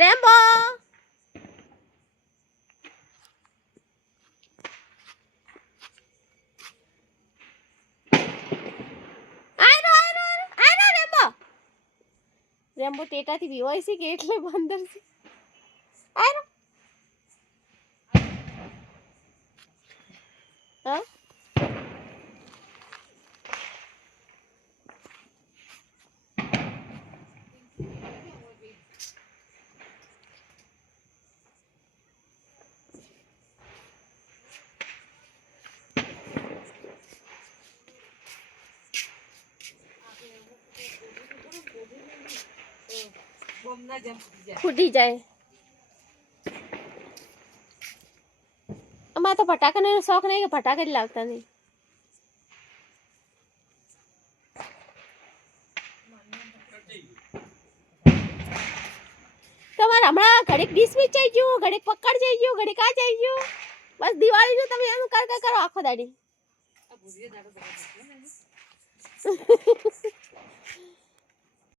Rambo Rambo ટેટાથી બીવાય છે કે એટલે બંદર છે આયરો હા ફૂટી જાય અમારે તો ફટાકાનો શોખ નહીં કે ફટાકા જ લાગતા નહીં તમારે હમણાં ઘડીક ડીશ વેચાઈ ગયું ઘડીક પકડ જઈ ગયું ઘડીક આ જઈ ગયું બસ દિવાળીનું તમે એમ કરો આખો દાડી